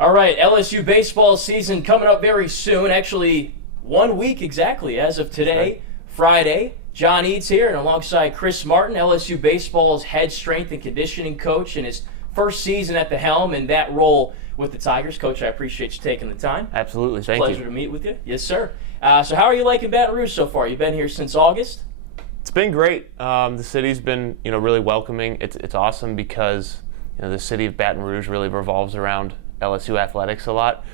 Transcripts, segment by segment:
All right, LSU baseball season coming up very soon. Actually, 1 week exactly as of today, right. Friday. John Eads here, and alongside Chris Martin, LSU baseball's head strength and conditioning coach in his first season at the helm in that role with the Tigers. Coach, I appreciate you taking the time. Absolutely, thank you. Pleasure to meet with you. Yes, sir. So how are you liking Baton Rouge so far? You've been here since August? It's been great. The city's been, really welcoming. It's awesome because, the city of Baton Rouge really revolves around LSU athletics a lot.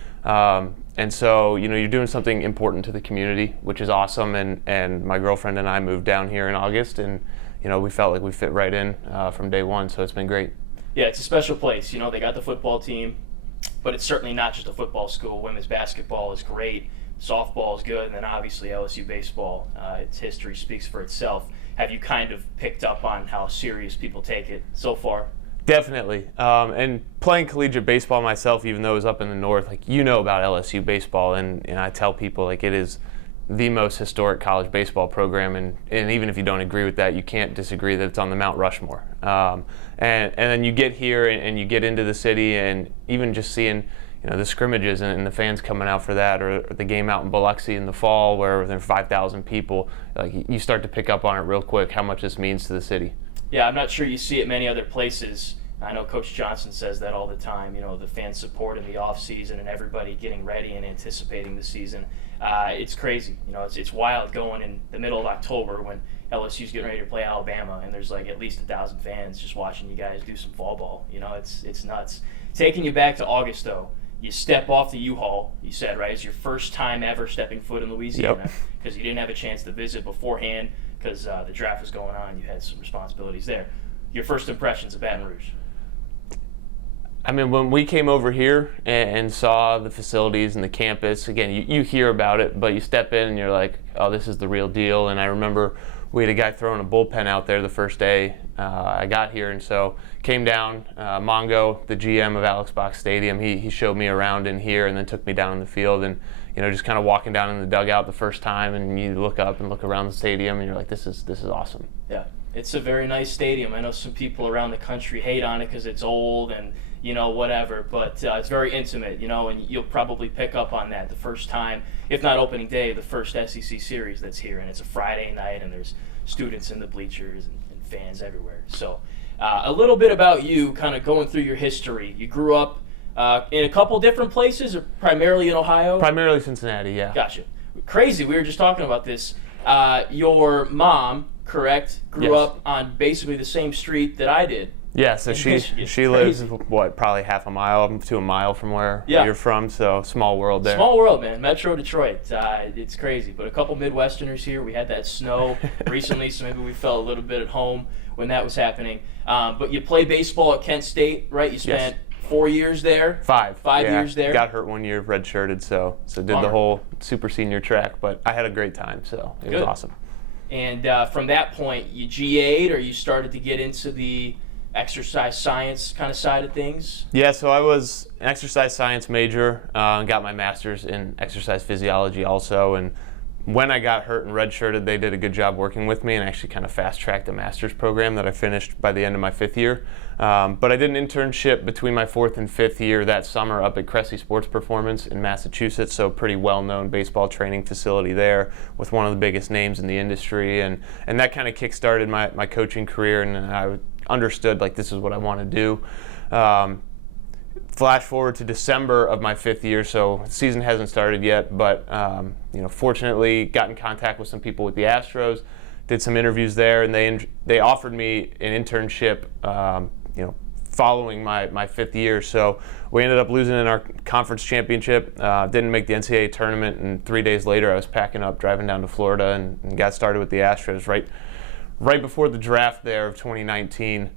And so, you're doing something important to the community, which is awesome. And my girlfriend and I moved down here in August, and, we felt like we fit right in from day one. So it's been great. Yeah, it's a special place. They got the football team, but it's certainly not just a football school. Women's basketball is great. Softball is good. And then obviously LSU baseball, its history speaks for itself. Have you kind of picked up on how serious people take it so far? Definitely. And playing collegiate baseball myself, even though it was up in the north, about LSU baseball, and I tell people it is the most historic college baseball program, and even if you don't agree with that, you can't disagree that it's on the Mount Rushmore. And then you get here and you get into the city, and even just seeing the scrimmages and the fans coming out for that, or the game out in Biloxi in the fall where there are 5,000 people, you start to pick up on it real quick how much this means to the city. Yeah, I'm not sure you see it many other places. I know Coach Johnson says that all the time, the fan support in the off season and everybody getting ready and anticipating the season. It's crazy. It's wild going in the middle of October when LSU's getting ready to play Alabama, and there's at least 1,000 fans just watching you guys do some fall ball. It's nuts. Taking you back to August, though, you step off the U-Haul, you said, right? It's your first time ever stepping foot in Louisiana because you didn't have a chance to visit beforehand because the draft was going on. You had some responsibilities there. Your first impressions of Baton Rouge? When we came over here and saw the facilities and the campus, again, you hear about it, but you step in and you're like, oh, this is the real deal. And I remember we had a guy throwing a bullpen out there the first day I got here, and so came down. Mongo, the GM of Alex Box Stadium, he showed me around in here and then took me down in the field, and just kind of walking down in the dugout the first time, and you look up and look around the stadium, and you're like, this is awesome. Yeah, it's a very nice stadium. I know some people around the country hate on it because it's old and whatever, but it's very intimate, and you'll probably pick up on that the first time, if not opening day, the first SEC series that's here, and it's a Friday night, and there's students in the bleachers and fans everywhere. So a little bit about you, kind of going through your history. You grew up in a couple different places, or primarily in Ohio? Primarily Cincinnati, yeah. Gotcha. Crazy, we were just talking about this. Your mom, correct, grew up on basically the same street that I did. Yeah, so she lives, probably half a mile to a mile from where you're from, so small world there. Small world, man. Metro Detroit. It's crazy. But a couple Midwesterners here. We had that snow recently, so maybe we felt a little bit at home when that was happening. But you played baseball at Kent State, right? You spent 4 years there? Five years there? Got hurt 1 year, redshirted, so did the whole super senior track, but I had a great time, so it was awesome. And from that point, you GA'd, or you started to get into the exercise science kind of side of things? Yeah, so I was an exercise science major, got my master's in exercise physiology also, and when I got hurt and redshirted, they did a good job working with me and actually kind of fast-tracked a master's program that I finished by the end of my 5th year. But I did an internship between my 4th and 5th year that summer up at Cressy Sports Performance in Massachusetts, so pretty well-known baseball training facility there with one of the biggest names in the industry, and that kind of kick-started my coaching career, and I understood this is what I want to do. Flash forward to December of my 5th year, so the season hasn't started yet, but fortunately got in contact with some people with the Astros, did some interviews there, and they offered me an internship following my 5th year. So we ended up losing in our conference championship, didn't make the NCAA tournament, and 3 days later I was packing up, driving down to Florida, and got started with the Astros right before the draft there of 2019,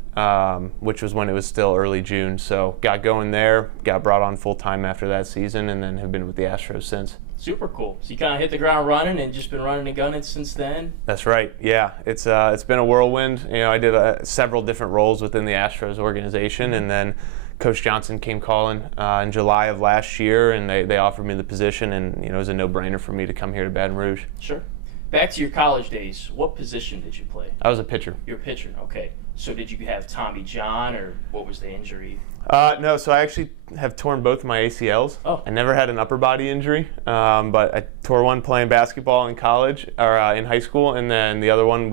which was when it was still early June. So got going there, got brought on full-time after that season, and then have been with the Astros since. Super cool. So you kind of hit the ground running and just been running and gunning since then? That's right, yeah. It's been a whirlwind. I did several different roles within the Astros organization, and then Coach Johnson came calling in July of last year, and they offered me the position, and it was a no-brainer for me to come here to Baton Rouge. Sure. Back to your college days, what position did you play? I was a pitcher. You're a pitcher, okay. So did you have Tommy John, or what was the injury? No, so I actually have torn both my ACLs. Oh. I never had an upper body injury, but I tore one playing basketball in college, or in high school, and then the other one,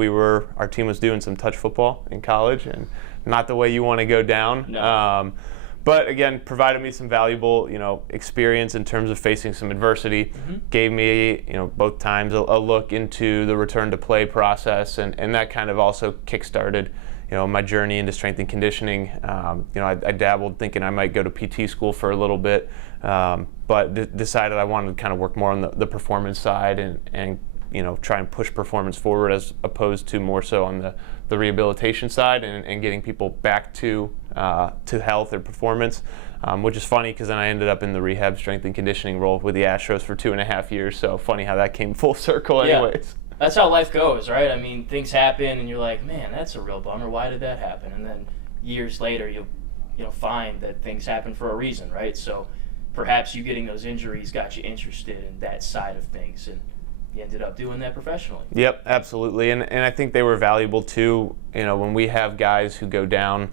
our team was doing some touch football in college, and not the way you want to go down. No. But again, provided me some valuable, experience in terms of facing some adversity. Mm-hmm. Gave me, both times a look into the return to play process, and that kind of also kick-started, my journey into strength and conditioning. I dabbled thinking I might go to PT school for a little bit, but decided I wanted to kind of work more on the performance side and try and push performance forward as opposed to more so on the rehabilitation side and getting people back to health or performance, which is funny because then I ended up in the rehab strength and conditioning role with the Astros for 2.5 years. So funny how that came full circle anyways. Yeah. That's how life goes, right? I mean, things happen and you're like, man, that's a real bummer. Why did that happen? And then years later, you'll find that things happen for a reason, right? So perhaps you getting those injuries got you interested in that side of things, and you ended up doing that professionally. Yep, absolutely. And I think they were valuable too. When we have guys who go down,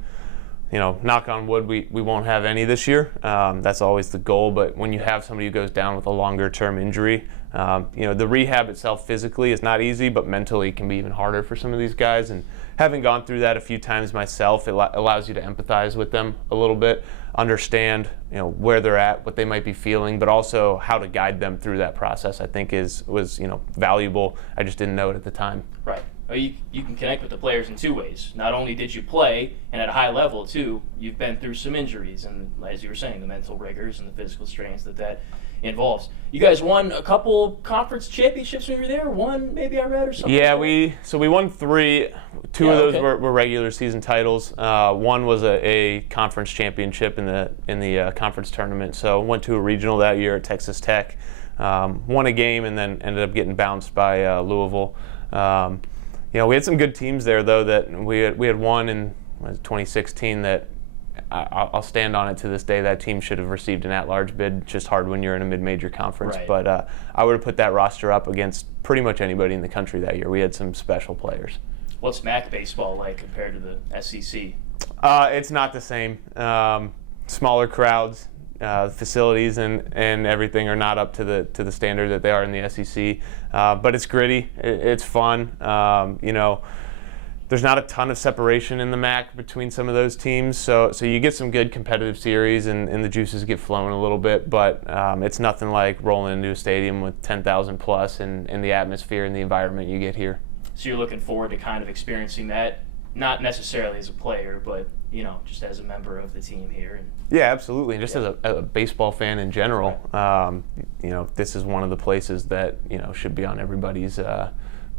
knock on wood, we won't have any this year. That's always the goal. But when you have somebody who goes down with a longer term injury, the rehab itself physically is not easy, but mentally it can be even harder for some of these guys. And having gone through that a few times myself, it allows you to empathize with them a little bit, understand where they're at, what they might be feeling, but also how to guide them through that process. I think was valuable. I just didn't know it at the time. Right. You can connect with the players in two ways. Not only did you play, and at a high level too, you've been through some injuries, and as you were saying, the mental rigors and the physical strains that involves. You guys won a couple conference championships when you were there. One, maybe I read, or something. Yeah, we won 3. 2 of those were regular season titles. One was a conference championship in the conference tournament. So went to a regional that year at Texas Tech. Won a game and then ended up getting bounced by Louisville. We had some good teams there though. That we had one in 2016 that I'll stand on it to this day. That team should have received an at-large bid. Just hard when you're in a mid-major conference. Right. But I would have put that roster up against pretty much anybody in the country that year. We had some special players. What's MAC baseball like compared to the SEC? It's not the same. Smaller crowds, facilities, and everything are not up to the standard that they are in the SEC. But it's gritty. It's fun. There's not a ton of separation in the MAC between some of those teams, so you get some good competitive series and the juices get flowing a little bit, but it's nothing like rolling into a stadium with 10,000 plus and the atmosphere and the environment you get here. So you're looking forward to kind of experiencing that, not necessarily as a player, but just as a member of the team here. Yeah, absolutely. And just as a baseball fan in general, this is one of the places that should be on everybody's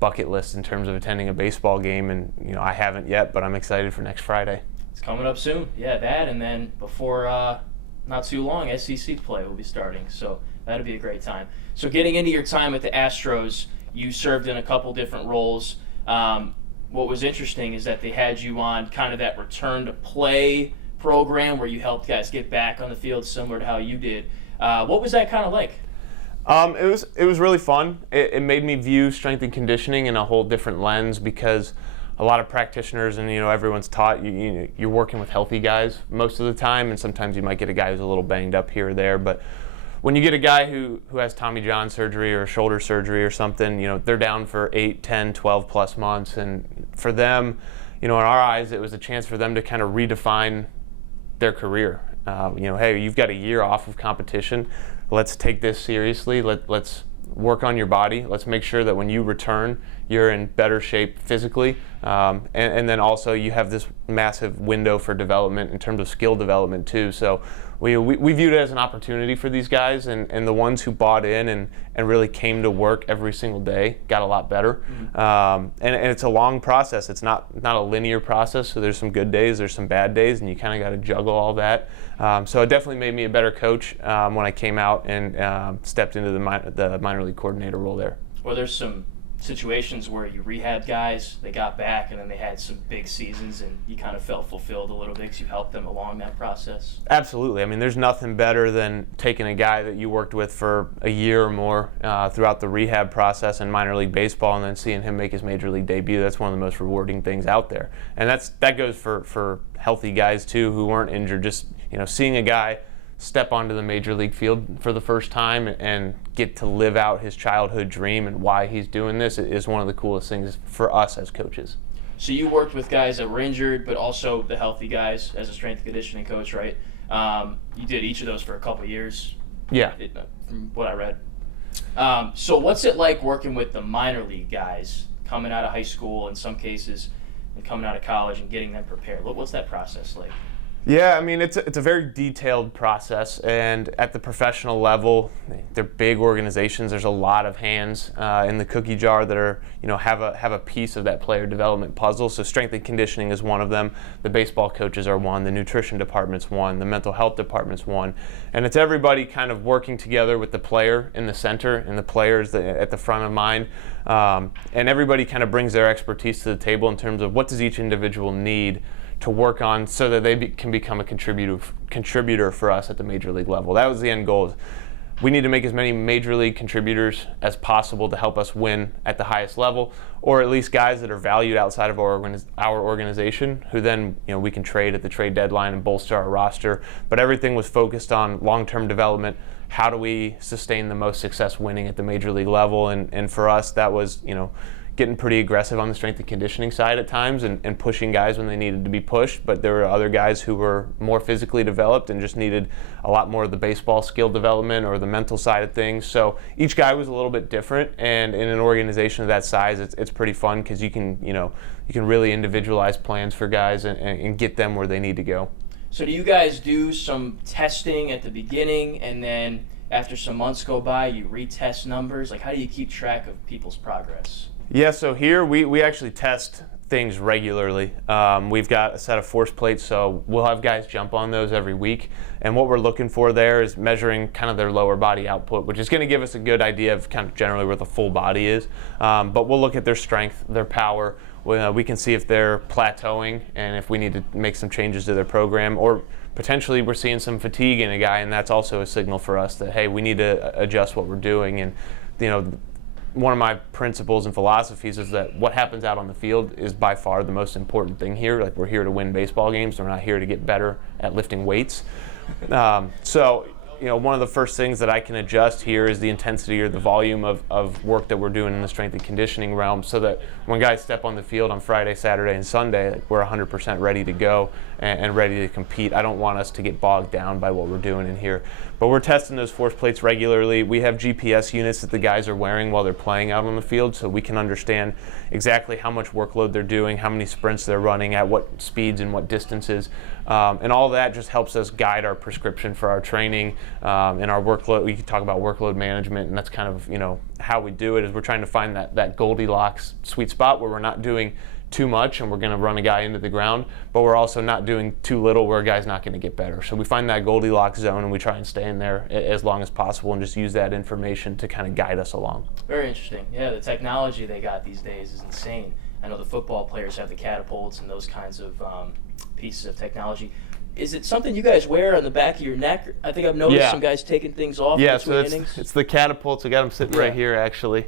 bucket list in terms of attending a baseball game, and I haven't yet, but I'm excited for next Friday. It's coming up soon. Yeah, that, and then before not too long, SEC play will be starting, so that'll be a great time. So getting into your time at the Astros, you served in a couple different roles. What was interesting is that they had you on kind of that return to play program where you helped guys get back on the field, similar to how you did. What was that kind of like? It was really fun. It made me view strength and conditioning in a whole different lens, because a lot of practitioners and everyone's taught you're working with healthy guys most of the time, and sometimes you might get a guy who's a little banged up here or there. But when you get a guy who has Tommy John surgery or shoulder surgery or something, they're down for 8, 10, 12 plus months, and for them, in our eyes, it was a chance for them to kind of redefine their career. Hey, you've got a year off of competition. Let's take this seriously. Let's work on your body. Let's make sure that when you return, you're in better shape physically. And then also you have this massive window for development in terms of skill development too. So we viewed it as an opportunity for these guys, and the ones who bought in and really came to work every single day got a lot better. And it's a long process. It's not a linear process, so there's some good days, there's some bad days, and you kind of got to juggle all that. So it definitely made me a better coach when I came out and stepped into the minor league coordinator role there. Well, there's some situations where you rehab guys, they got back, and then they had some big seasons, and you kind of felt fulfilled a little bit because you helped them along that process? Absolutely. I mean, there's nothing better than taking a guy that you worked with for a year or more throughout the rehab process in minor league baseball and then seeing him make his major league debut. That's one of the most rewarding things out there. And that goes for healthy guys, too, who weren't injured. Just, seeing a guy step onto the major league field for the first time and get to live out his childhood dream and why he's doing this is one of the coolest things for us as coaches. So you worked with guys that were injured, but also the healthy guys as a strength and conditioning coach, right? You did each of those for a couple of years. Yeah. From what I read. So what's it like working with the minor league guys coming out of high school in some cases and coming out of college and getting them prepared? What's that process like? Yeah, I mean, it's a very detailed process, and at the professional level, they're big organizations. There's a lot of hands in the cookie jar that are, have a piece of that player development puzzle. So strength and conditioning is one of them. The baseball coaches are one. The nutrition department's one. The mental health department's one. And it's everybody kind of working together with the player in the center and the players at the front of mind. And everybody kind of brings their expertise to the table in terms of what does each individual need to work on so that they can become a contributor for us at the major league level. That was the end goal. We need to make as many major league contributors as possible to help us win at the highest level, or at least guys that are valued outside of our organization, who then we can trade at the trade deadline and bolster our roster. But everything was focused on long-term development. How do we sustain the most success winning at the major league level? And for us, that was getting pretty aggressive on the strength and conditioning side at times and pushing guys when they needed to be pushed, but there were other guys who were more physically developed and just needed a lot more of the baseball skill development or the mental side of things. So each guy was a little bit different, and in an organization of that size, it's pretty fun because you can really individualize plans for guys and get them where they need to go. So do you guys do some testing at the beginning, and then after some months go by, you retest numbers? Like, how do you keep track of people's progress? Yeah, so here we actually test things regularly. We've got a set of force plates, so we'll have guys jump on those every week. And what we're looking for there is measuring kind of their lower body output, which is going to give us a good idea of kind of generally where the full body is. But we'll look at their strength, their power. We can see if they're plateauing and if we need to make some changes to their program, or potentially we're seeing some fatigue in a guy, and that's also a signal for us that, hey, we need to adjust what we're doing. And one of my principles and philosophies is that what happens out on the field is by far the most important thing here. Like, we're here to win baseball games. We're not here to get better at lifting weights. So one of the first things that I can adjust here is the intensity or the volume of work that we're doing in the strength and conditioning realm, so that when guys step on the field on Friday, Saturday, and Sunday, we're 100% ready to go and ready to compete. I don't want us to get bogged down by what we're doing in here. But we're testing those force plates regularly. We have GPS units that the guys are wearing while they're playing out on the field, so we can understand exactly how much workload they're doing, how many sprints they're running, at what speeds and what distances. And all that just helps us guide our prescription for our training and our workload. We can talk about workload management, and that's kind of how we do it. Is we're trying to find that Goldilocks sweet spot where we're not doing too much and we're going to run a guy into the ground, but we're also not doing too little where a guy's not going to get better. So we find that Goldilocks zone and we try and stay in there as long as possible and just use that information to kind of guide us along. Very interesting. Yeah, the technology they got these days is insane. I know the football players have the catapults and those kinds of pieces of technology. Is it something you guys wear on the back of your neck? I think I've noticed some guys taking things off between innings. It's the catapults. I got them sitting right here, actually.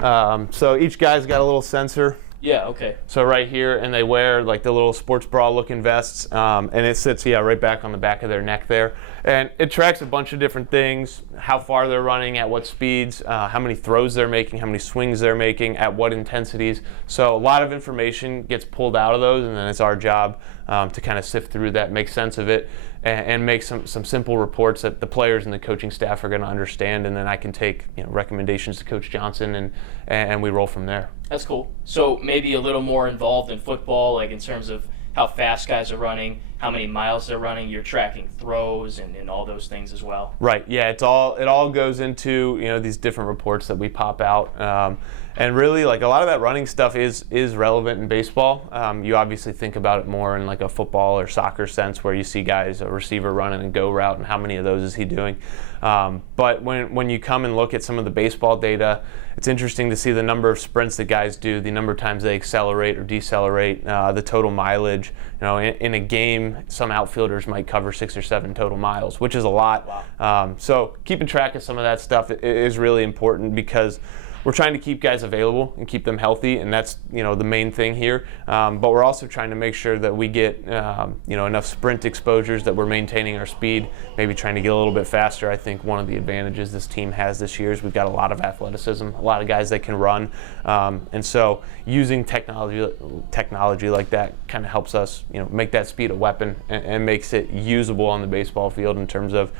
So each guy's got a little sensor. Yeah, okay. So right here, and they wear like the little sports bra looking vests, and it sits, right back on the back of their neck there. And it tracks a bunch of different things: how far they're running, at what speeds, how many throws they're making, how many swings they're making, at what intensities. So a lot of information gets pulled out of those, and then it's our job to kind of sift through that, make sense of it, and make some simple reports that the players and the coaching staff are going to understand, and then I can take recommendations to Coach Johnson, and we roll from there. That's cool. So maybe a little more involved in football, like in terms of how fast guys are running, how many miles they're running. You're tracking throws and all those things as well. Right. Yeah. It all goes into these different reports that we pop out, and really like a lot of that running stuff is relevant in baseball. You obviously think about it more in like a football or soccer sense, where you see guys, a receiver running a go route, and how many of those is he doing. But when you come and look at some of the baseball data, it's interesting to see the number of sprints that guys do, the number of times they accelerate or decelerate, the total mileage. In a game, some outfielders might cover 6 or 7 total miles, which is a lot. Wow. So keeping track of some of that stuff is really important, because we're trying to keep guys available and keep them healthy, and that's the main thing here. But we're also trying to make sure that we get enough sprint exposures, that we're maintaining our speed, maybe trying to get a little bit faster. I think one of the advantages this team has this year is we've got a lot of athleticism, a lot of guys that can run, and so using technology like that kind of helps us make that speed a weapon, and makes it usable on the baseball field in terms of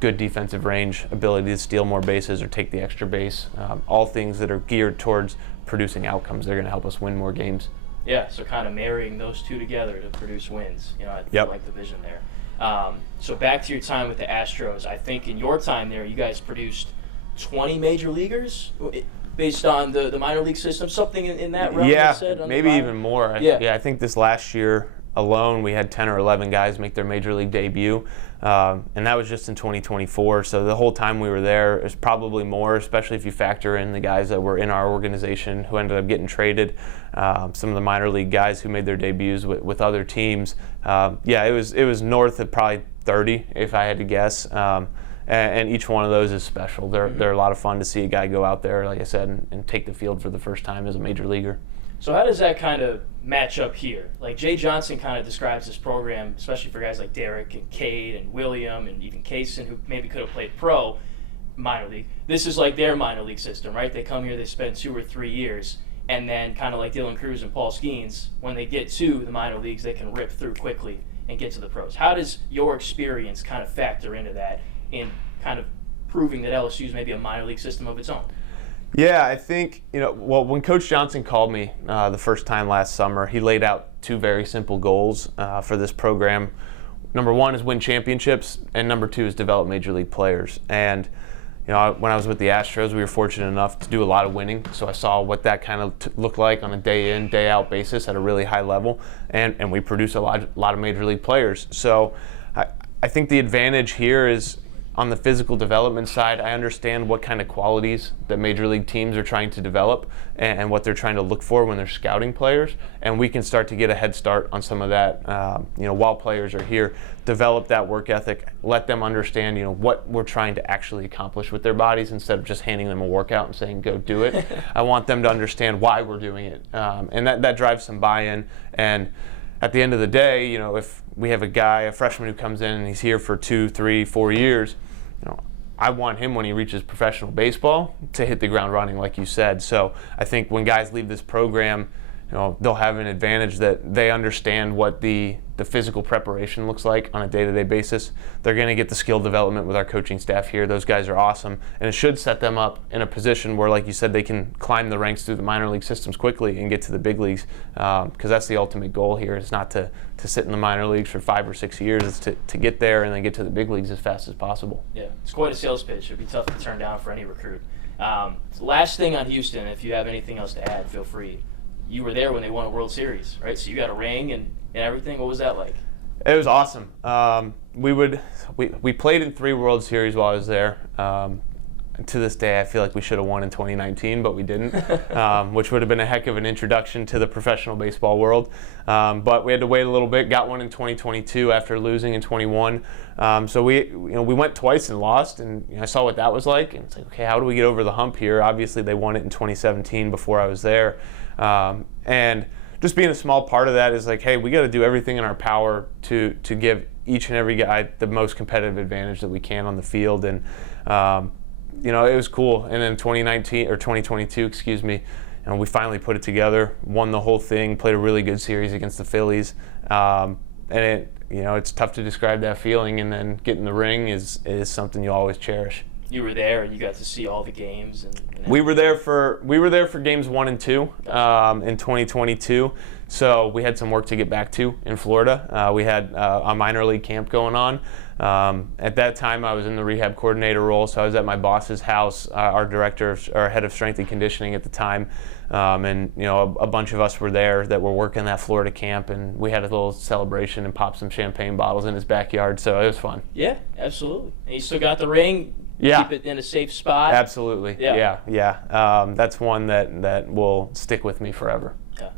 good defensive range, ability to steal more bases or take the extra base, all things that are geared towards producing outcomes. They're going to help us win more games. Yeah, so kind of marrying those two together to produce wins. I like the vision there. So back to your time with the Astros, I think in your time there, you guys produced 20 major leaguers based on the minor league system, something in that realm. Yeah, said, maybe even more. I think this last year alone, we had 10 or 11 guys make their major league debut, and that was just in 2024. So the whole time we were there, is probably more, especially if you factor in the guys that were in our organization who ended up getting traded, some of the minor league guys who made their debuts with other teams. It was north of probably 30, if I had to guess. And each one of those is special. They're a lot of fun to see a guy go out there, like I said, and take the field for the first time as a major leaguer. So how does that kind of match up here? Like Jay Johnson kind of describes this program, especially for guys like Derek and Cade and William and even Kaysen, who maybe could have played pro minor league. This is like their minor league system, right? They come here, they spend 2 or 3 years, and then kind of like Dylan Cruz and Paul Skeens, when they get to the minor leagues, they can rip through quickly and get to the pros. How does your experience kind of factor into that in kind of proving that LSU is maybe a minor league system of its own? Yeah, I think, when Coach Johnson called me the first time last summer, he laid out 2 very simple goals for this program. Number 1 is win championships, and number 2 is develop major league players. And, when I was with the Astros, we were fortunate enough to do a lot of winning, so I saw what that kind of looked like on a day in, day out basis at a really high level, and we produce a lot of major league players. So I think the advantage here is, on the physical development side, I understand what kind of qualities that major league teams are trying to develop and what they're trying to look for when they're scouting players, and we can start to get a head start on some of that while players are here, develop that work ethic, let them understand what we're trying to actually accomplish with their bodies instead of just handing them a workout and saying go do it. I want them to understand why we're doing it, and that drives some buy-in. And at the end of the day, if we have a freshman who comes in and he's here for 2, 3, 4 years, I want him, when he reaches professional baseball, to hit the ground running, like you said. So I think when guys leave this program, they'll have an advantage that they understand what the physical preparation looks like on a day-to-day basis. They're going to get the skill development with our coaching staff here. Those guys are awesome, and it should set them up in a position where, like you said, they can climb the ranks through the minor league systems quickly and get to the big leagues, because that's the ultimate goal here. It's not to sit in the minor leagues for 5 or 6 years. It's to get there and then get to the big leagues as fast as possible. Yeah, it's quite a sales pitch. It'd be tough to turn down for any recruit. Last thing on Houston, if you have anything else to add, feel free. You were there when they won a World Series, right? So you got a ring and everything. What was that like? It was awesome. We played in 3 World Series while I was there. To this day, I feel like we should have won in 2019, but we didn't, which would have been a heck of an introduction to the professional baseball world. But we had to wait a little bit. Got one in 2022 after losing in 21. So we went twice and lost, and I saw what that was like. And it's like, okay, how do we get over the hump here? Obviously, they won it in 2017 before I was there, and just being a small part of that is like, hey, we got to do everything in our power to give each and every guy the most competitive advantage that we can on the field. And it was cool. And then 2022, we finally put it together, won the whole thing, played a really good series against the Phillies. And it's tough to describe that feeling, and then getting the ring is something you always cherish. you were there and you got to see all the games and we were there for games 1 and 2 in 2022. So we had some work to get back to in Florida. We had a minor league camp going on. At that time, I was in the rehab coordinator role, so I was at my boss's house, our head of strength and conditioning at the time, and a bunch of us were there that were working that Florida camp, and we had a little celebration and popped some champagne bottles in his backyard, so it was fun. Yeah, absolutely. And you still got the ring. Yeah. Keep it in a safe spot. Absolutely. Yeah. That's one that will stick with me forever. Yeah,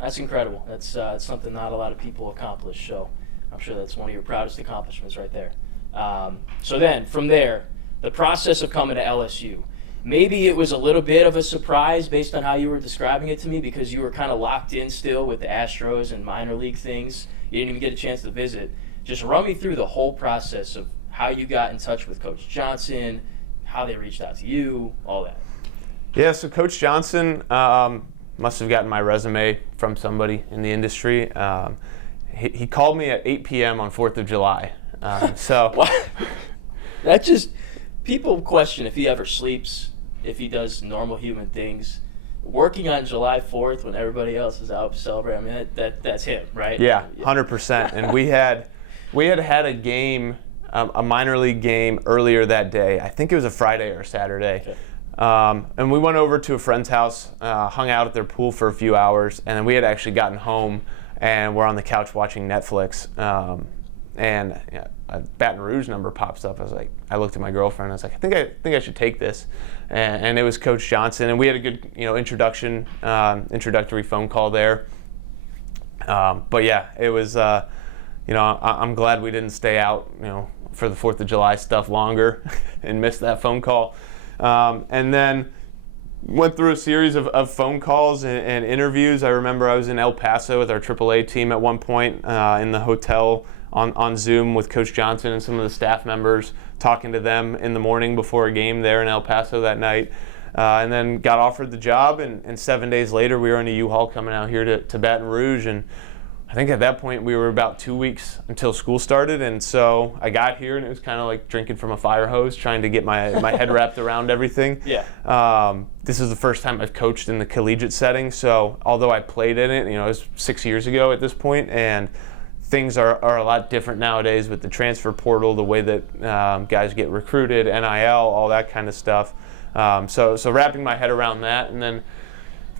that's incredible. That's something not a lot of people accomplish. So I'm sure that's one of your proudest accomplishments right there. So then, from there, the process of coming to LSU. Maybe it was a little bit of a surprise based on how you were describing it to me, because you were kind of locked in still with the Astros and minor league things. You didn't even get a chance to visit. Just run me through the whole process of how you got in touch with Coach Johnson, how they reached out to you, all that. Yeah, so Coach Johnson must have gotten my resume from somebody in the industry. He called me at 8 p.m. on 4th of July. So that just, people question if he ever sleeps, if he does normal human things. Working on July 4th when everybody else is out celebrating, I mean, that's him, right? Yeah, 100%. And we had a game, a minor league game earlier that day. I think it was a Friday or Saturday. Okay. And we went over to a friend's house, hung out at their pool for a few hours, and then we had actually gotten home and we're on the couch watching Netflix. And a Baton Rouge number pops up. I looked at my girlfriend. I was like, I think I should take this. And it was Coach Johnson, and we had a good introductory phone call there. But yeah, it was. I'm glad we didn't stay out for the 4th of July stuff longer and miss that phone call. And then went through a series of phone calls and interviews. I remember I was in El Paso with our AAA team at one point in the hotel on Zoom with Coach Johnson and some of the staff members, talking to them in the morning before a game there in El Paso that night. And then got offered the job, and 7 days later we were in a U-Haul coming out here to Baton Rouge. And I think at that point we were about 2 weeks until school started, and so I got here and it was kind of like drinking from a fire hose, trying to get my head wrapped around everything. Yeah. This is the first time I've coached in the collegiate setting, so although I played in it, it was 6 years ago at this point, and things are a lot different nowadays with the transfer portal, the way that guys get recruited, NIL, all that kind of stuff. So wrapping my head around that, and then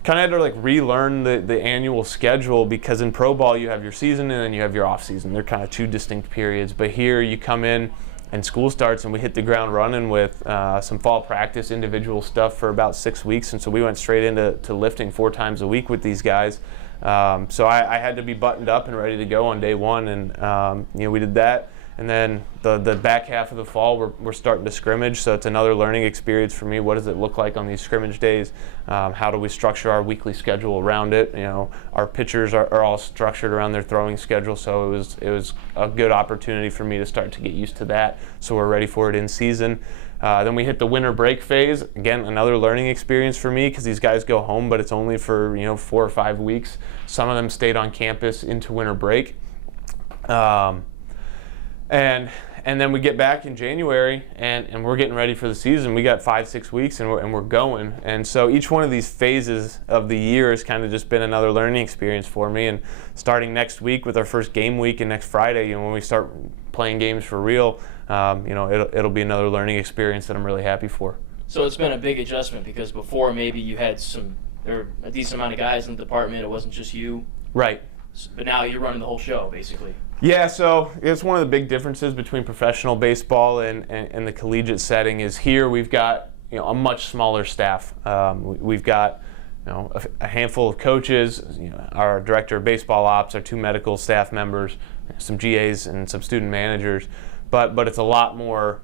kind of had to relearn the annual schedule, because in pro ball you have your season and then you have your off season. They're kind of two distinct periods. But here you come in and school starts and we hit the ground running with some fall practice, individual stuff for about 6 weeks. And so we went straight into lifting 4 times a week with these guys. So I had to be buttoned up and ready to go on day one, and we did that. And then the back half of the fall, we're starting to scrimmage, so it's another learning experience for me. What does it look like on these scrimmage days? How do we structure our weekly schedule around it? Our pitchers are all structured around their throwing schedule, so it was a good opportunity for me to start to get used to that, so we're ready for it in season. Then we hit the winter break phase. Again, another learning experience for me, because these guys go home, but it's only for 4 or 5 weeks. Some of them stayed on campus into winter break. And then we get back in January, and we're getting ready for the season. We got 5-6 weeks, and we're going. And so each one of these phases of the year has kind of just been another learning experience for me. And starting next week with our first game week, and next Friday, when we start playing games for real, it'll be another learning experience that I'm really happy for. So it's been a big adjustment, because before maybe you had a decent amount of guys in the department. It wasn't just you. Right. But now you're running the whole show, basically. Yeah, so it's one of the big differences between professional baseball and the collegiate setting is here we've got a much smaller staff. We've got a handful of coaches, our director of baseball ops, our 2 medical staff members, some GAs, and some student managers. But it's a lot more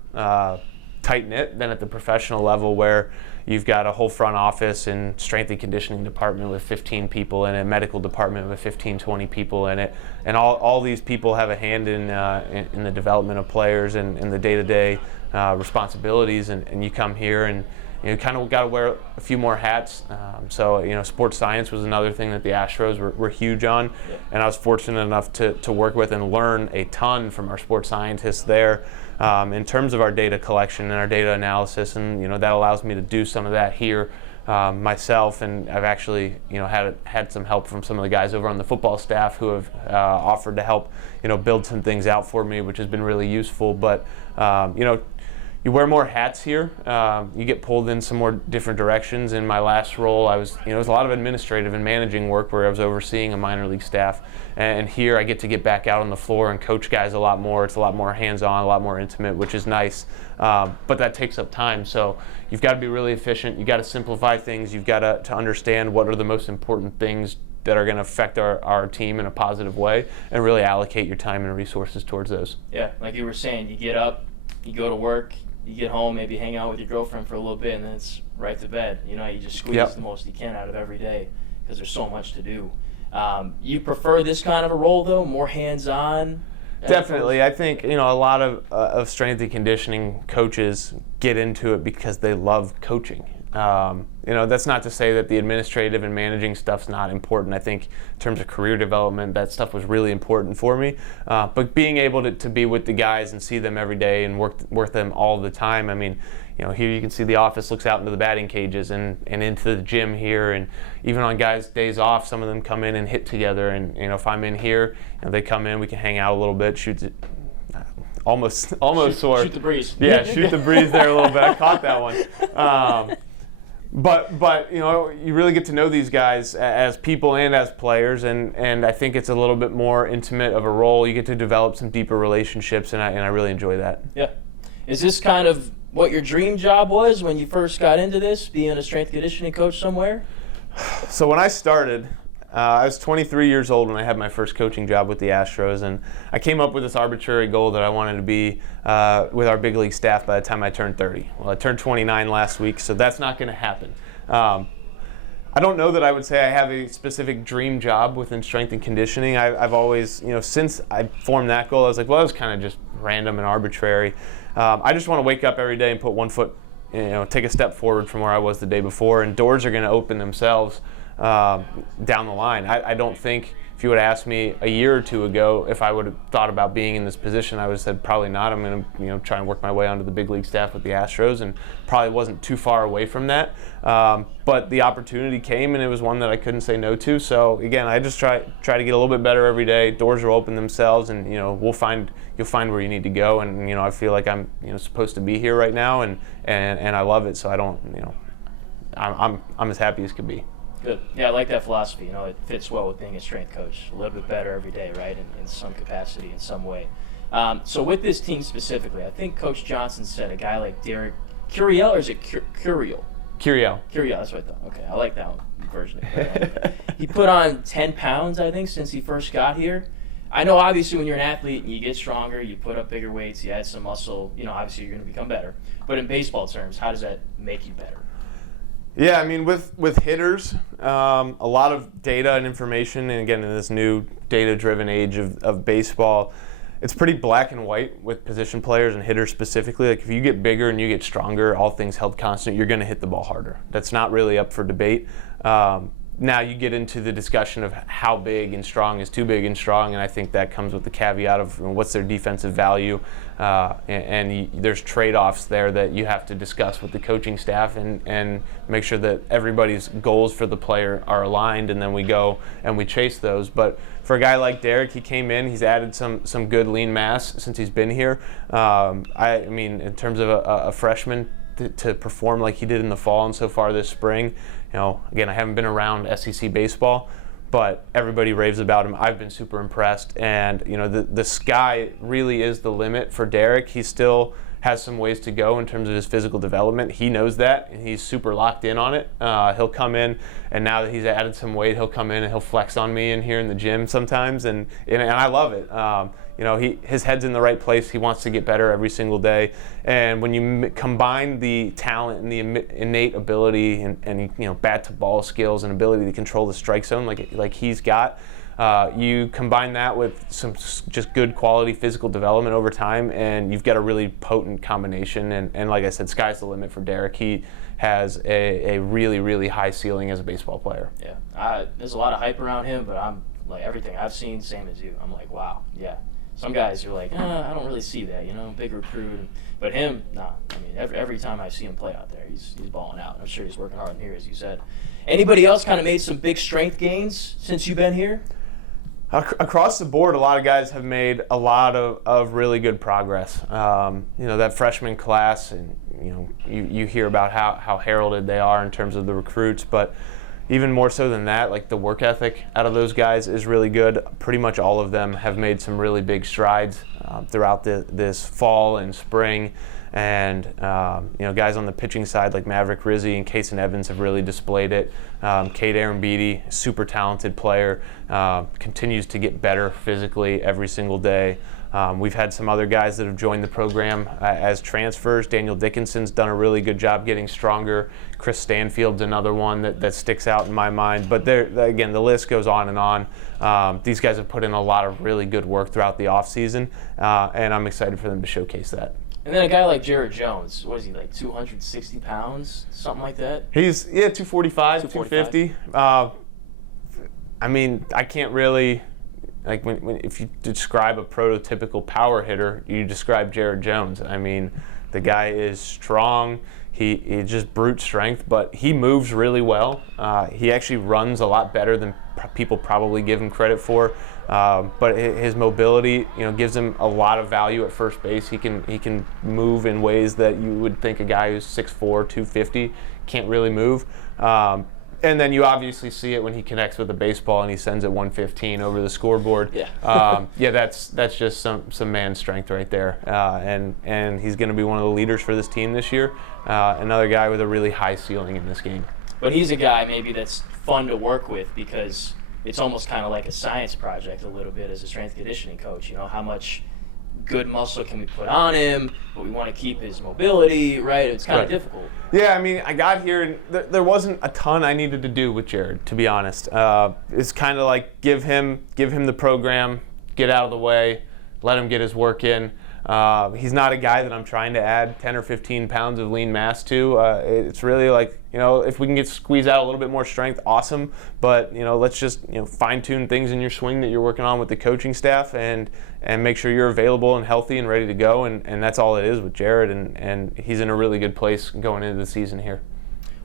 tight-knit than at the professional level, where you've got a whole front office and strength and conditioning department with 15 people in it, medical department with 15, 20 people in it. And all these people have a hand in the development of players and in the day-to-day responsibilities. And you come here and you kind of got to wear a few more hats. So sports science was another thing that the Astros were huge on, and I was fortunate enough to work with and learn a ton from our sports scientists there in terms of our data collection and our data analysis, and that allows me to do some of that here myself. And I've actually had some help from some of the guys over on the football staff who have offered to help build some things out for me, which has been really useful. But you wear more hats here. You get pulled in some more different directions. In my last role, it was a lot of administrative and managing work where I was overseeing a minor league staff. And here I get to get back out on the floor and coach guys a lot more. It's a lot more hands-on, a lot more intimate, which is nice. But that takes up time. So you've got to be really efficient. You've got to simplify things. You've got to understand what are the most important things that are going to affect our team in a positive way, and really allocate your time and resources towards those. Yeah, like you were saying, you get up, you go to work, you get home, maybe hang out with your girlfriend for a little bit, and then it's right to bed. You just squeeze the most you can out of every day because there's so much to do. You prefer this kind of a role, though, more hands-on? Definitely. I think a lot of strength and conditioning coaches get into it because they love coaching. That's not to say that the administrative and managing stuff's not important. I think in terms of career development, that stuff was really important for me. But being able to be with the guys and see them every day and work them all the time. I mean, here you can see the office looks out into the batting cages and into the gym here. And even on guys' days off, some of them come in and hit together. And if I'm in here, they come in, we can hang out a little bit, shoot it. Almost sore. Shoot the breeze. Yeah, shoot the breeze there a little bit. I caught that one. But you really get to know these guys as people and as players, and I think it's a little bit more intimate of a role. You get to develop some deeper relationships, and I really enjoy that. Yeah. Is this kind of what your dream job was when you first got into this, being a strength conditioning coach somewhere? So when I started, I was 23 years old when I had my first coaching job with the Astros, and I came up with this arbitrary goal that I wanted to be with our big league staff by the time I turned 30. Well, I turned 29 last week, so that's not going to happen. I don't know that I would say I have a specific dream job within strength and conditioning. I've always, since I formed that goal, I was like, well, it was kind of just random and arbitrary. I just want to wake up every day and put one foot, take a step forward from where I was the day before, and doors are going to open themselves down the line. I don't think, if you would have asked me a year or two ago if I would have thought about being in this position, I would have said probably not. I'm going to try and work my way onto the big league staff with the Astros, and probably wasn't too far away from that. But the opportunity came, and it was one that I couldn't say no to. So again, I just try to get a little bit better every day. Doors will open themselves, and you'll find where you need to go. And I feel like I'm supposed to be here right now, and I love it. So I don't I'm as happy as could be. Good. Yeah, I like that philosophy. It fits well with being a strength coach. A little bit better every day, right? In some capacity, in some way. So with this team specifically, I think Coach Johnson said a guy like Derek Curiel, or is it Curiel? Curiel, that's what I thought. Okay, I like that one version. He put on 10 pounds, I think, since he first got here. I know, obviously, when you're an athlete and you get stronger, you put up bigger weights, you add some muscle, obviously you're going to become better. But in baseball terms, how does that make you better? Yeah, I mean, with hitters, a lot of data and information, and again, in this new data-driven age of baseball, it's pretty black and white with position players and hitters specifically. Like, if you get bigger and you get stronger, all things held constant, you're going to hit the ball harder. That's not really up for debate. Now you get into the discussion of how big and strong is too big and strong, and I think that comes with the caveat of what's their defensive value, and there's trade-offs there that you have to discuss with the coaching staff and make sure that everybody's goals for the player are aligned, and then we go and we chase those. But for a guy like Derek, he came in, he's added some good lean mass since he's been here. I mean, in terms of a freshman, to perform like he did in the fall and so far this spring. Again, I haven't been around SEC baseball, but everybody raves about him. I've been super impressed, and the sky really is the limit for Derek. He still has some ways to go in terms of his physical development. He knows that, and he's super locked in on it. He'll come in, and now that he's added some weight, he'll come in and he'll flex on me in here in the gym sometimes, and I love it. His head's in the right place. He wants to get better every single day. And when you combine the talent and the innate ability and bat to ball skills and ability to control the strike zone like he's got, You combine that with some just good quality physical development over time, and you've got a really potent combination. And like I said, sky's the limit for Derek. He has a really, really high ceiling as a baseball player. Yeah, there's a lot of hype around him, but I'm like, everything I've seen, same as you. I'm like, wow, yeah. Some guys you're like, I don't really see that, big recruit. But him, nah. I mean, every time I see him play out there, he's balling out. I'm sure he's working hard in here, as you said. Anybody else kind of made some big strength gains since you've been here? Across the board, a lot of guys have made a lot of really good progress. That freshman class, and you hear about how heralded they are in terms of the recruits, but even more so than that, like the work ethic out of those guys is really good. Pretty much all of them have made some really big strides throughout this fall and spring. And guys on the pitching side like Maverick Rizzi and Kason Evans have really displayed it. Cade Arambidi, super talented player, continues to get better physically every single day. We've had some other guys that have joined the program as transfers. Daniel Dickinson's done a really good job getting stronger. Chris Stanfield's another one that sticks out in my mind. But again, the list goes on and on. These guys have put in a lot of really good work throughout the offseason, and I'm excited for them to showcase that. And then a guy like Jared Jones, what is he, like 260 pounds, something like that? He's 245, 250. I can't really, like if you describe a prototypical power hitter, you describe Jared Jones. I mean, the guy is strong. He just brute strength, but he moves really well. He actually runs a lot better than people probably give him credit for. But his mobility, gives him a lot of value at first base. He can move in ways that you would think a guy who's 6'4", 250 can't really move. And then you obviously see it when he connects with a baseball and he sends it 115 over the scoreboard. Yeah. That's just some man strength right there. And he's going to be one of the leaders for this team this year. Another guy with a really high ceiling in this game. But he's a guy maybe that's fun to work with because it's almost kind of like a science project a little bit as a strength conditioning coach. How much good muscle can we put on him, but we want to keep his mobility, right? It's kind of difficult. Yeah, I got here and there wasn't a ton I needed to do with Jared, to be honest. It's kind of like give him the program, get out of the way, let him get his work in. He's not a guy that I'm trying to add 10 or 15 pounds of lean mass to. It's really like, if we can squeeze out a little bit more strength, awesome. But, let's just, fine-tune things in your swing that you're working on with the coaching staff and make sure you're available and healthy and ready to go. And that's all it is with Jared. And he's in a really good place going into the season here.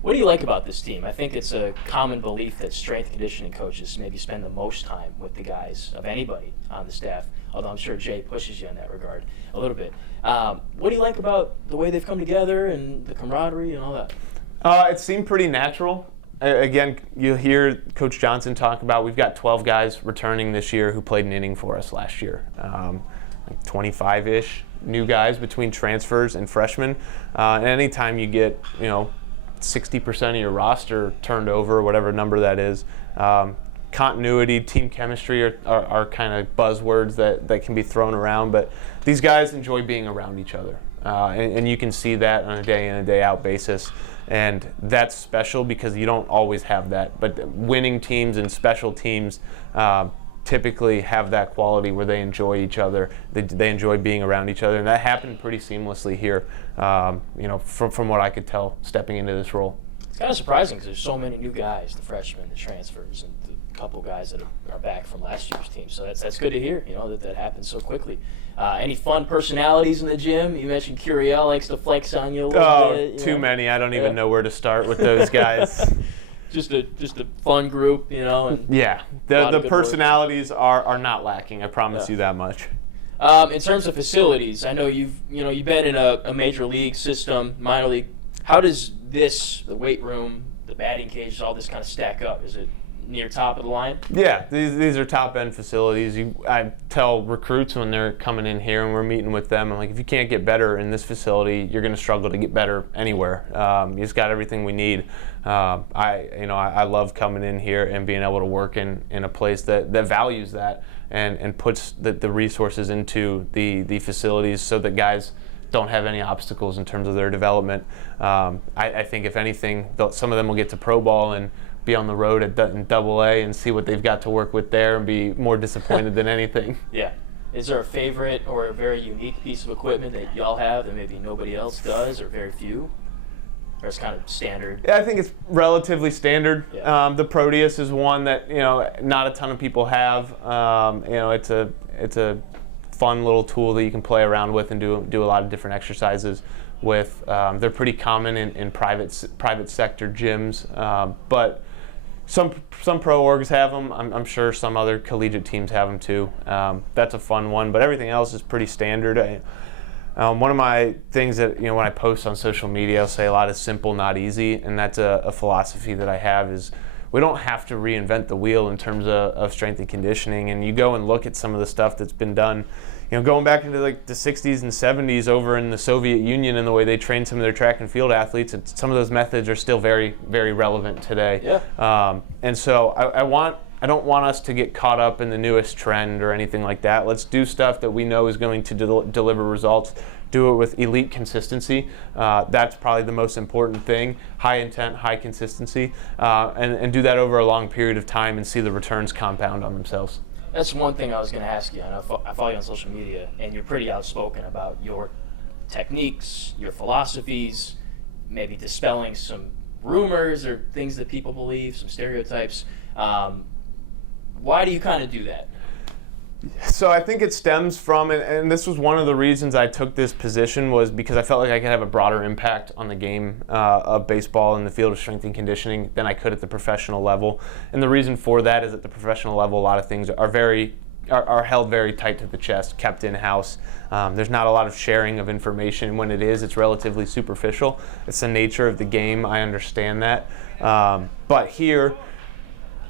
What do you like about this team? I think it's a common belief that strength conditioning coaches maybe spend the most time with the guys of anybody on the staff, although I'm sure Jay pushes you in that regard a little bit. What do you like about the way they've come together and the camaraderie and all that? It seemed pretty natural. Again, you hear Coach Johnson talk about we've got 12 guys returning this year who played an inning for us last year. Like 25-ish new guys between transfers and freshmen. And anytime you get, 60% of your roster turned over, whatever number that is, continuity, team chemistry are kind of buzzwords that can be thrown around, but these guys enjoy being around each other. And you can see that on a day in and day out basis. And that's special because you don't always have that. But winning teams and special teams typically have that quality where they enjoy each other. They enjoy being around each other. And that happened pretty seamlessly here, from what I could tell stepping into this role. It's kind of surprising because there's so many new guys, the freshmen, the transfers, and the couple guys that are back from last year's team. So that's good to hear, that happened so quickly. Any fun personalities in the gym? You mentioned Curiel likes to flex on you a little bit. Too many. I don't even know where to start with those guys. Just a fun group, And yeah, the personalities are not lacking. I promise you that much. In terms of facilities, I know you've been in a major league system, minor league. How does the weight room, the batting cages, all this kind of stack up? Is it near top of the line? Yeah, these are top end facilities. I tell recruits when they're coming in here and we're meeting with them, I'm like, if you can't get better in this facility, you're going to struggle to get better anywhere. You just got everything we need. I love coming in here and being able to work in a place that values that and puts the resources into the facilities so that guys don't have any obstacles in terms of their development. I think if anything, some of them will get to pro ball and be on the road in Double-A and see what they've got to work with there and be more disappointed than anything. Yeah. Is there a favorite or a very unique piece of equipment that y'all have that maybe nobody else does, or very few? Or it's kind of standard? Yeah, I think it's relatively standard. Yeah. The Proteus is one that not a ton of people have. It's a fun little tool that you can play around with and do a lot of different exercises with. They're pretty common in private sector gyms, but some pro orgs have them. I'm sure some other collegiate teams have them too. That's a fun one, but everything else is pretty standard. One of my things that when I post on social media, I'll say a lot is simple, not easy, and that's a philosophy that I have. Is we don't have to reinvent the wheel in terms of strength and conditioning. And you go and look at some of the stuff that's been done, going back into like the 60s and 70s over in the Soviet Union and the way they trained some of their track and field athletes. And some of those methods are still very, very relevant today. Yeah. And so I don't want us to get caught up in the newest trend or anything like that. Let's do stuff that we know is going to deliver results. Do it with elite consistency. That's probably the most important thing. High intent, high consistency, and do that over a long period of time and see the returns compound on themselves. That's one thing I was going to ask you. I follow you on social media, and you're pretty outspoken about your techniques, your philosophies, maybe dispelling some rumors or things that people believe, some stereotypes. Why do you kind of do that? So I think it stems from, and this was one of the reasons I took this position, was because I felt like I could have a broader impact on the game of baseball in the field of strength and conditioning than I could at the professional level. And the reason for that is at the professional level, a lot of things are held very tight to the chest, kept in-house. There's not a lot of sharing of information. When it is, it's relatively superficial. It's the nature of the game. I understand that. But here,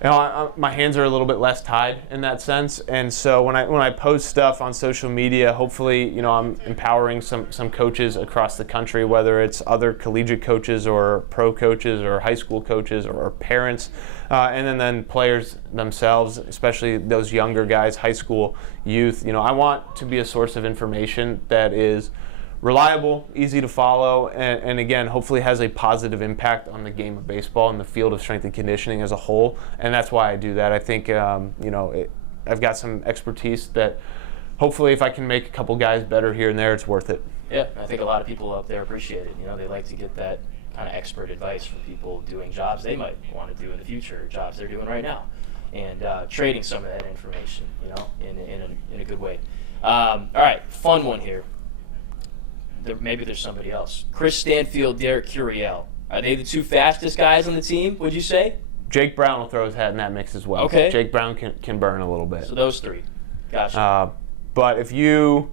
my hands are a little bit less tied in that sense, and so when I post stuff on social media, hopefully I'm empowering some coaches across the country, whether it's other collegiate coaches or pro coaches or high school coaches or parents, and then players themselves, especially those younger guys, high school youth. I want to be a source of information that is reliable, easy to follow, and again, hopefully has a positive impact on the game of baseball and the field of strength and conditioning as a whole. And that's why I do that. I think, I've got some expertise that hopefully if I can make a couple guys better here and there, it's worth it. Yeah, I think a lot of people out there appreciate it. They like to get that kind of expert advice from people doing jobs they might want to do in the future, jobs they're doing right now, and trading some of that information, in a good way. All right, fun one here. Maybe there's somebody else. Chris Stanfield, Derek Curiel. Are they the two fastest guys on the team, would you say? Jake Brown will throw his hat in that mix as well. Okay. Jake Brown can burn a little bit. So those three. Gotcha. But if you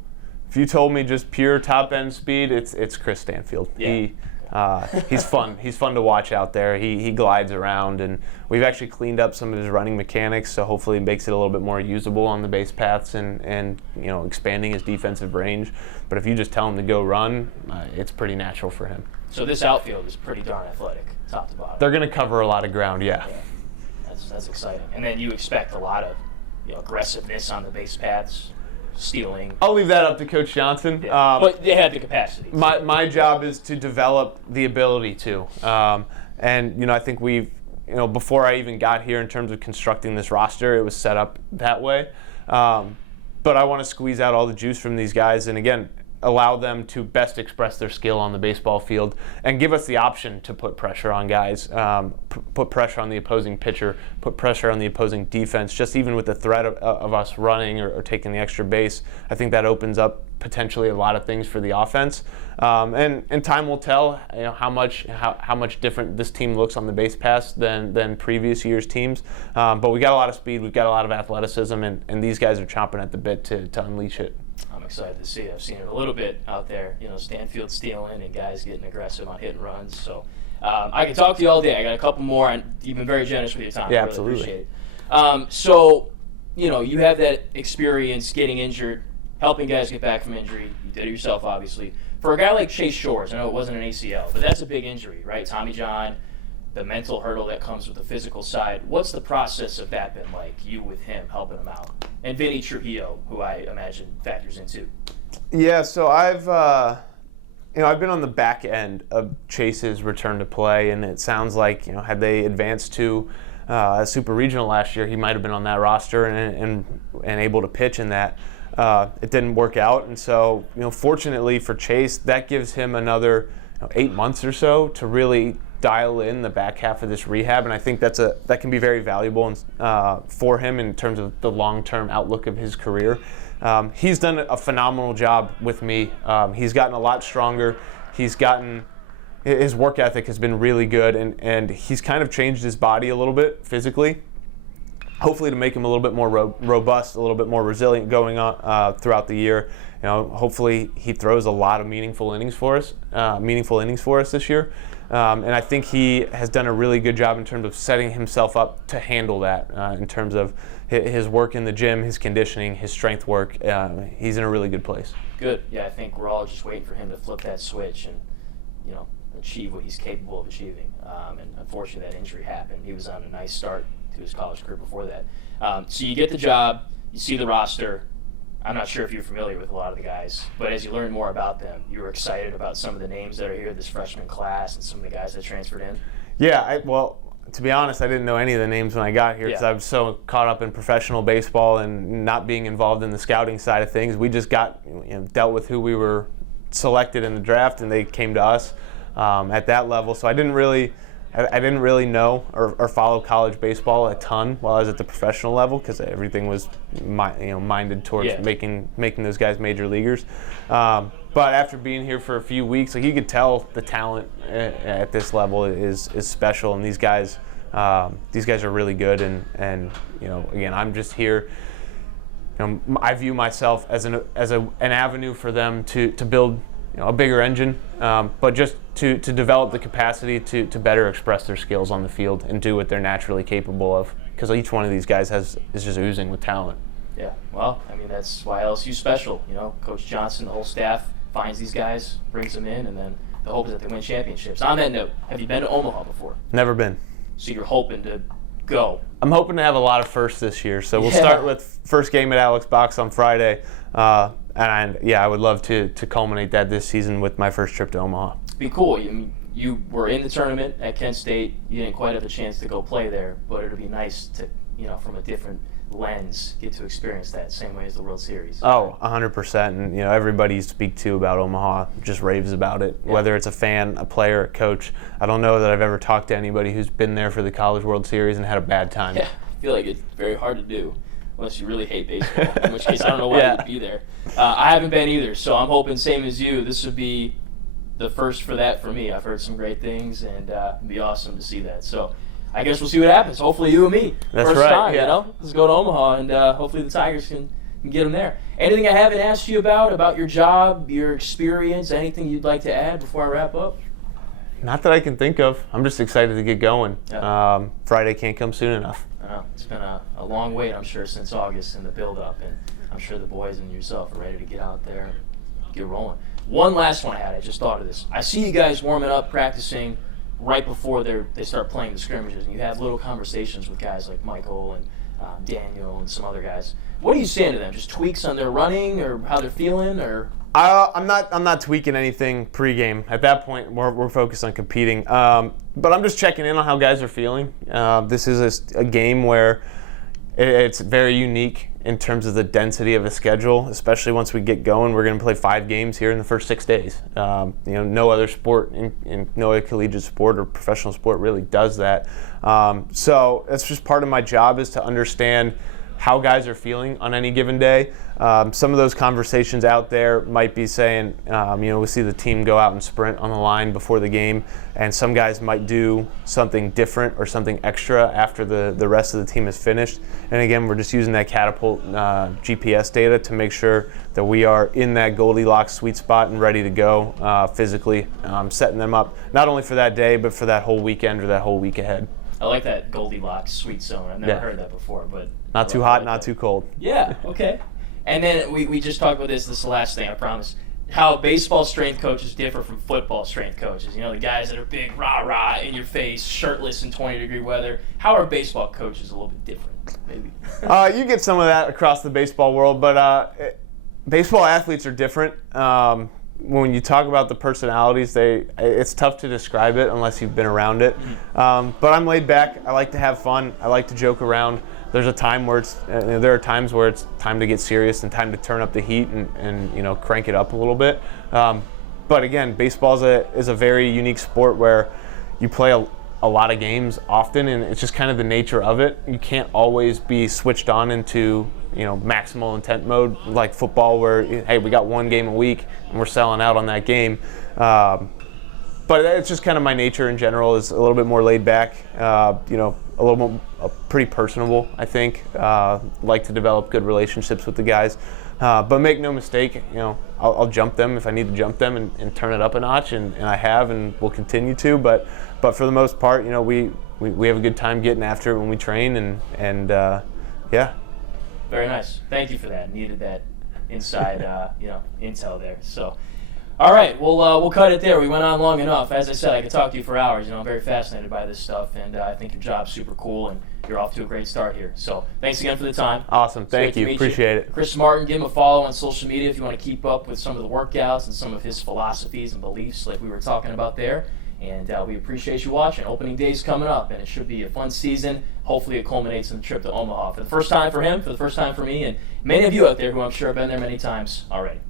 told me just pure top end speed, it's Chris Stanfield. Yeah. He's fun. He's fun to watch out there. He glides around, and we've actually cleaned up some of his running mechanics, so hopefully it makes it a little bit more usable on the base paths and expanding his defensive range. But if you just tell him to go run, it's pretty natural for him. So this outfield is pretty darn athletic, top to bottom. They're going to cover a lot of ground, yeah. That's exciting. And then you expect a lot of aggressiveness on the base paths, stealing. I'll leave that up to Coach Johnson. Yeah. But they have the capacity. My job is to develop the ability to. And I think we've, before I even got here in terms of constructing this roster, it was set up that way. But I want to squeeze out all the juice from these guys and, again, allow them to best express their skill on the baseball field and give us the option to put pressure on guys, put pressure on the opposing pitcher, put pressure on the opposing defense, just even with the threat of us running or taking the extra base. I think that opens up potentially a lot of things for the offense. And time will tell how much different this team looks on the base pass than previous year's teams. But we got a lot of speed, we've got a lot of athleticism, and these guys are chomping at the bit to unleash it. I'm excited to see it. I've seen it a little bit out there, Stanfield stealing and guys getting aggressive on hit and runs. So I can talk to you all day. I got a couple more, and you've been very generous with your time. Yeah, I really absolutely. Appreciate it. So, you have that experience getting injured, helping guys get back from injury. You did it yourself, obviously. For a guy like Chase Shores, I know it wasn't an ACL, but that's a big injury, right? Tommy John, the mental hurdle that comes with the physical side. What's the process of that been like, you with him, helping him out? And Vinny Trujillo, who I imagine factors in too. Yeah, so I've I've been on the back end of Chase's return to play, and it sounds like, had they advanced to a super regional last year, he might have been on that roster and able to pitch in that. It didn't work out, and so fortunately for Chase, that gives him another 8 months or so to really dial in the back half of this rehab, and I think that can be very valuable for him in terms of the long-term outlook of his career. He's done a phenomenal job with me. He's gotten a lot stronger. His work ethic has been really good, and he's kind of changed his body a little bit physically, hopefully to make him a little bit more robust, a little bit more resilient going on throughout the year. Hopefully he throws a lot of meaningful innings for us this year. And I think he has done a really good job in terms of setting himself up to handle that in terms of his work in the gym, his conditioning, his strength work. He's in a really good place. Good. Yeah, I think we're all just waiting for him to flip that switch and, achieve what he's capable of achieving. And unfortunately, that injury happened. He was on a nice start to his college career before that. So you get the job, you see the roster. I'm not sure if you're familiar with a lot of the guys, but as you learn more about them, you were excited about some of the names that are here, this freshman class, and some of the guys that transferred in? Yeah, to be honest, I didn't know any of the names when I got here because I was so caught up in professional baseball and not being involved in the scouting side of things. We just got dealt with who we were selected in the draft, and they came to us at that level. So I didn't really know or follow college baseball a ton while I was at the professional level because everything was minded towards making those guys major leaguers. But after being here for a few weeks, you could tell the talent at this level is special, and these guys are really good. And again, I'm just here. I view myself as an avenue for them to build a bigger engine, but just to develop the capacity to better express their skills on the field and do what they're naturally capable of, because each one of these guys is just oozing with talent. Yeah, well, that's why LSU's special. Coach Johnson, the whole staff finds these guys, brings them in, and then the hope is that they win championships. On that note, have you been to Omaha before? Never been. So you're hoping to go? I'm hoping to have a lot of firsts this year. So we'll start with first game at Alex Box on Friday. And I would love to culminate that this season with my first trip to Omaha. Be cool. You were in the tournament at Kent State. You didn't quite have a chance to go play there, but it'd be nice to, from a different lens, get to experience that same way as the World Series. Oh, 100%. And everybody you speak to about Omaha just raves about it. Yeah. Whether it's a fan, a player, a coach. I don't know that I've ever talked to anybody who's been there for the College World Series and had a bad time. Yeah, I feel like it's very hard to do. Unless you really hate baseball, in which case I don't know why you'd be there. I haven't been either, so I'm hoping, same as you, this would be the first for that for me. I've heard some great things, and it'd be awesome to see that. So I guess we'll see what happens. Hopefully you and me. That's first right, time, yeah. Let's go to Omaha, and hopefully the Tigers can get them there. Anything I haven't asked you about your job, your experience, anything you'd like to add before I wrap up? Not that I can think of. I'm just excited to get going. Yeah. Friday can't come soon enough. It's been a long wait, I'm sure, since August in the build-up, and I'm sure the boys and yourself are ready to get out there and get rolling. One last one I just thought of this. I see you guys warming up, practicing right before they start playing the scrimmages, and you have little conversations with guys like Michael and Daniel and some other guys. What are you saying to them? Just tweaks on their running or how they're feeling, or? I'm not tweaking anything pregame. At that point, we're focused on competing. But I'm just checking in on how guys are feeling. This is a game where it's very unique in terms of the density of the schedule, especially once we get going. We're going to play 5 games here in the first 6 days. No other sport, in no other collegiate sport or professional sport really does that. So that's just part of my job, is to understand how guys are feeling on any given day. Some of those conversations out there might be saying, we see the team go out and sprint on the line before the game, and some guys might do something different or something extra after the rest of the team is finished. And again, we're just using that Catapult GPS data to make sure that we are in that Goldilocks sweet spot and ready to go physically, setting them up not only for that day, but for that whole weekend or that whole week ahead. I like that Goldilocks sweet zone. I've never heard that before, but not too hot, not too cold. Yeah, okay. And then we just talked about this is the last thing, I promise. How baseball strength coaches differ from football strength coaches. The guys that are big, rah-rah, in your face, shirtless in 20-degree weather. How are baseball coaches a little bit different, maybe? You get some of that across the baseball world, but baseball athletes are different. when you talk about the personalities, it's tough to describe it unless you've been around it. But I'm laid back. I like to have fun. I like to joke around. There are times where it's time to get serious and time to turn up the heat and crank it up a little bit. But again, baseball is a very unique sport where you play a lot of games often, and it's just kind of the nature of it. You can't always be switched on into maximal intent mode like football, where hey, we got one game a week and we're selling out on that game. But it's just kind of my nature in general is a little bit more laid back, a little more pretty personable, I think. Like to develop good relationships with the guys. But make no mistake, I'll jump them if I need to jump them and turn it up a notch, and I have and will continue to. But for the most part, we have a good time getting after it when we train, and yeah. Very nice. Thank you for that. Needed that inside intel there. So, all right, we'll cut it there. We went on long enough. As I said, I could talk to you for hours. I'm very fascinated by this stuff, and I think your job's super cool, and you're off to a great start here. So thanks again for the time. Awesome. Thank you. Appreciate it. Chris Martin, give him a follow on social media if you want to keep up with some of the workouts and some of his philosophies and beliefs like we were talking about there. And we appreciate you watching. Opening day's coming up, and it should be a fun season. Hopefully it culminates in the trip to Omaha for the first time for him, for the first time for me, and many of you out there who I'm sure have been there many times already.